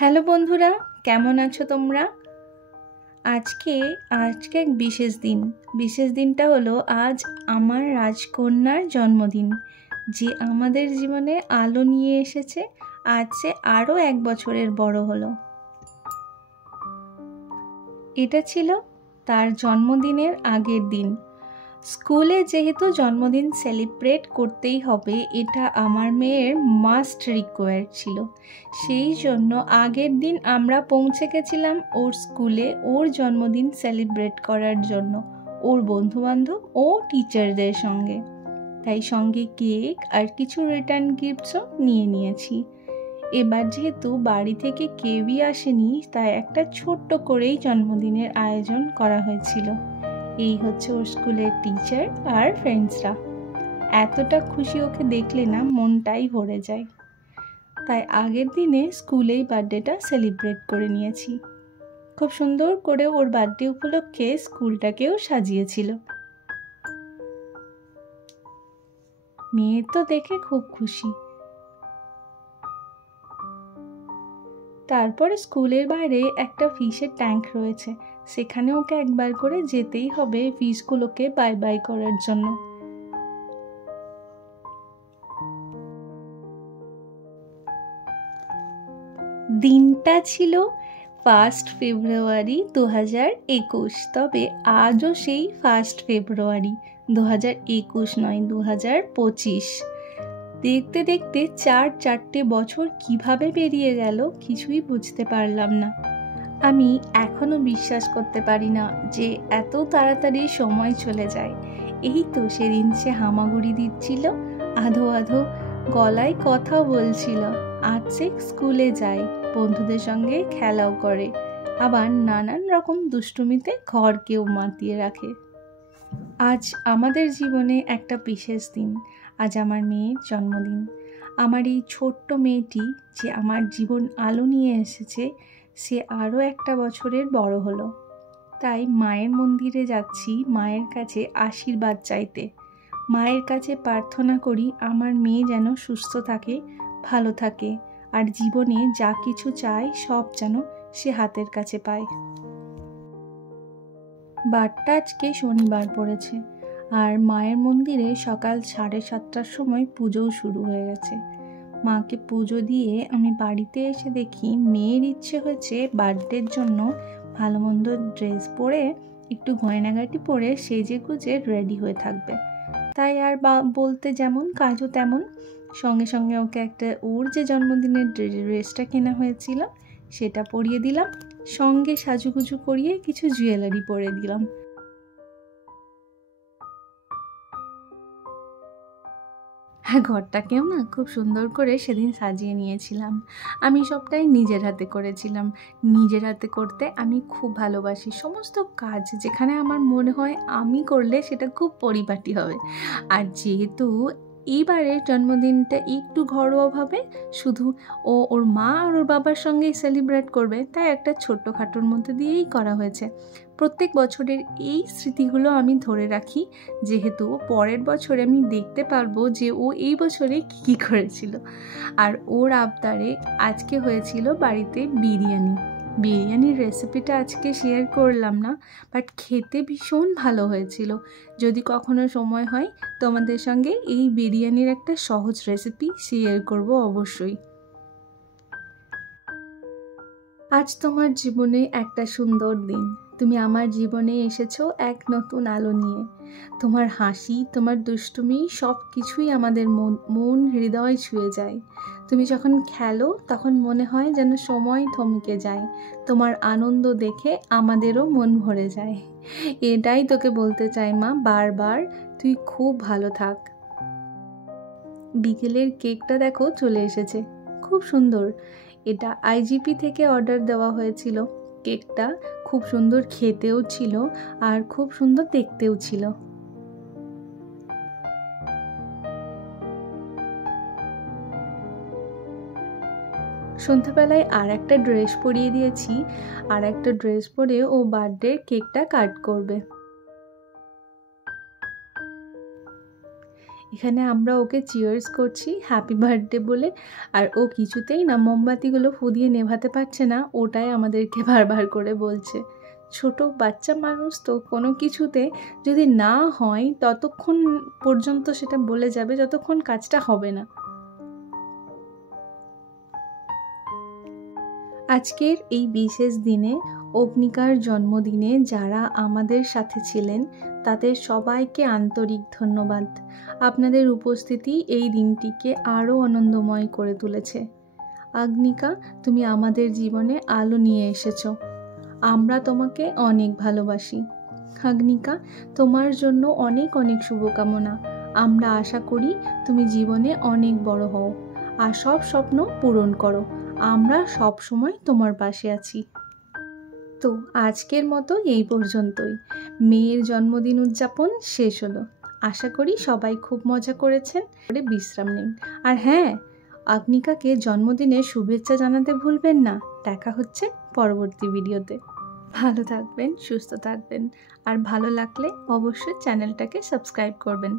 Hello বন্ধুরা, কেমন আছো তোমরা? আজকে এক বিশেষ দিনটা হলো আজ আমার রাজকন্যার জন্মদিন, যে আমাদের জীবনে আলো নিয়ে এসেছে। আজ সে আরও 1 বছরের বড় হলো। এটা ছিল তার জন্মদিনের আগের দিন। স্কুলে যেহেতু জন্মদিন সেলিব্রেট করতেই হবে, এটা আমার মেয়ের মাস্ট রিকোয়ার ছিল। সেই জন্য আগের দিন আমরা পৌঁছে গেছিলাম ওর স্কুলে ওর জন্মদিন সেলিব্রেট করার জন্য, ওর বন্ধুবান্ধব ও টিচারদের সঙ্গে। তাই সঙ্গে কেক আর কিছু রিটার্ন গিফটসও নিয়ে নিয়েছি। এবার যেহেতু বাড়ি থেকে কেউই আসেনি, তাই একটা ছোট্ট করেই জন্মদিনের আয়োজন করা হয়েছিল। এই হচ্ছে ওর স্কুলের টিচার আর ফ্রেন্ডসরা। এতটা খুশি ওকে দেখলে না মনটাই ভরে যায়। তাই আগের দিনে স্কুলেই বার্থডেটা সেলিব্রেট করে নিয়েছি। খুব সুন্দর করে ওর বার্থডে উপলক্ষে স্কুলটাকেও সাজিয়েছিল। মেয়ে তো দেখে খুব খুশি। তারপরে স্কুলের বাইরে একটা ফিশের ট্যাঙ্ক রয়েছে, সেখানে ওকে একবার করে যেতেই হবে ফিশগুলোকে বাই বাই করার জন্য। দিনটা ছিল 1 ফেব্রুয়ারি 2021। তবে আজও সেই 1 ফেব্রুয়ারি 2021 নয়, 2025। দেখতে দেখতে 4 বছর কিভাবে বেরিয়ে গেল কিছুই বুঝতে পারলাম না। আমি এখনো বিশ্বাস করতে পারি না যে এত তাড়াতাড়ি সময় চলে যায়। এই তো সেদিন সে হামাগুড়ি দিচ্ছিল, আধো আধো গলায় কথাও বলছিল। আজ সে স্কুলে যায়, বন্ধুদের সঙ্গে খেলাও করে, আবার নানান রকম দুষ্টুমিতে ঘরকেও মাতিয়ে রাখে। আজ আমাদের জীবনে একটা বিশেষ দিন। আজ আমার মেয়ের জন্মদিন। আমার এই ছোট্ট মেয়েটি যে আমার জীবন আলো নিয়ে এসেছে, সে আরও 1 বছরের বড় হলো। তাই মায়ের মন্দিরে যাচ্ছি মায়ের কাছে আশীর্বাদ চাইতে। মায়ের কাছে প্রার্থনা করি আমার মেয়ে যেন সুস্থ থাকে, ভালো থাকে, আর জীবনে যা কিছু চায় সব যেন সে হাতের কাছে পায়। বারটা আজকে শনিবার পড়েছে, আর মায়ের মন্দিরে সকাল 7:30টার সময় পুজোও শুরু হয়ে গেছে। মাকে পুজো দিয়ে আমি বাড়িতে এসে দেখি মেয়ের ইচ্ছে হয়েছে বার্থডের জন্য ভালো মন্দ ড্রেস পরে, একটু গয়নাগাটি পরে সেজে গুজে রেডি হয়ে থাকবে। তাই আর বলতে যেমন কাজও তেমন। সঙ্গে সঙ্গে ওকে একটা ওর যে জন্মদিনের ড্রেসটা কেনা হয়েছিল সেটা পরিয়ে দিলাম, সঙ্গে সাজুগুজু করিয়ে কিছু জুয়েলারি পরে দিলাম। হ্যাঁ, ঘরটাকেও না খুব সুন্দর করে সেদিন সাজিয়ে নিয়েছিলাম। আমি সবটাই নিজের হাতে করেছিলাম। নিজের হাতে করতে আমি খুব ভালোবাসি। সমস্ত কাজ যেখানে আমার মনে হয় আমি করলে সেটা খুব পরিপাটি হবে। আর যেহেতু এইবারের জন্মদিনটা একটু ঘরোয়াভাবে, শুধু ওর মা আর ওর বাবার সঙ্গেই সেলিব্রেট করবে, তাই একটা ছোট্টখাটোর মধ্যে দিয়েই করা হয়েছে। প্রত্যেক বছরের এই স্মৃতিগুলো আমি ধরে রাখি, যেহেতু পরের বছরে আমি দেখতে পারবো যে ও এই বছরে কী করেছিল। আর ওর আবদারে আজকে হয়েছিল বাড়িতে বিরিয়ানির রেসিপিটা আজকে শেয়ার করলাম না, বাট খেতে ভীষণ ভালো হয়েছিল। যদি কখনো সময় হয় তোমাদের সঙ্গে এই বিরিয়ানির একটা সহজ রেসিপি শেয়ার করব অবশ্যই। আজ তোমার জীবনে একটা সুন্দর দিন। তুমি আমার জীবনে এসেছো এক নতুন আলো নিয়ে। তোমার হাসি, তোমার দুষ্টুমি সব কিছুই আমাদের মন হৃদয় ছুঁয়ে যায়। তুমি যখন খেলো তখন মনে হয় যেন সময় থমকে যায়। তোমার আনন্দ দেখে আমাদেরও মন ভরে যায়। এটাই তোকে বলতে চাই মা বারবার, তুই খুব ভালো থাক। বিকেলের কেকটা দেখো চলে এসেছে, খুব সুন্দর। এটা আইজিপি থেকে অর্ডার দেওয়া হয়েছিল। কেকটা খুব সুন্দর খেতেও ছিল আর খুব সুন্দর দেখতেও ছিল। সন্ধ্যাবেলায় আর একটা ড্রেস পরিয়ে দিয়েছি, আর একটা ড্রেস পরে ও বার্থডে কেকটা কাট করবে। এখানে আমরা ওকে চিয়ার্স করছি হ্যাপি বার্থডে বলে, আর ও কিছুতেই না মোমবাতিগুলো ফুদিয়ে নেভাতে পারছে না, ওটাই আমাদেরকে বারবার করে বলছে। ছোট বাচ্চা মানুষ তো কোনো কিছুতে যদি না হয় ততক্ষণ পর্যন্ত সেটা বলে যাবে যতক্ষণ কাজটা হবে না। আজকের এই বিশেষ দিনে অগ্নিকার জন্মদিনে যারা আমাদের সাথে ছিলেন তাদের সবাইকে আন্তরিক ধন্যবাদ। আপনাদের উপস্থিতি এই দিনটিকে আরও আনন্দময় করে তুলেছে। অগ্নিকা, তুমি আমাদের জীবনে আলো নিয়ে এসেছো। আমরা তোমাকে অনেক ভালোবাসি। অগ্নিকা, তোমার জন্য অনেক অনেক শুভকামনা। আমরা আশা করি তুমি জীবনে অনেক বড় হও আর সব স্বপ্ন পূরণ করো। আমরা সব সময় তোমার পাশে আছি। তো আজকের মতো এই পর্যন্তই। মেয়ের জন্মদিন উদযাপন শেষ হলো। আশা করি সবাই খুব মজা করেছেন, করে বিশ্রাম নিন। আর হ্যাঁ, অগ্নিকাকে জন্মদিনের শুভেচ্ছা জানাতে ভুলবেন না। দেখা হচ্ছে পরবর্তী ভিডিওতে। ভালো থাকবেন, সুস্থ থাকবেন, আর ভালো লাগলে অবশ্যই চ্যানেলটাকে সাবস্ক্রাইব করবেন।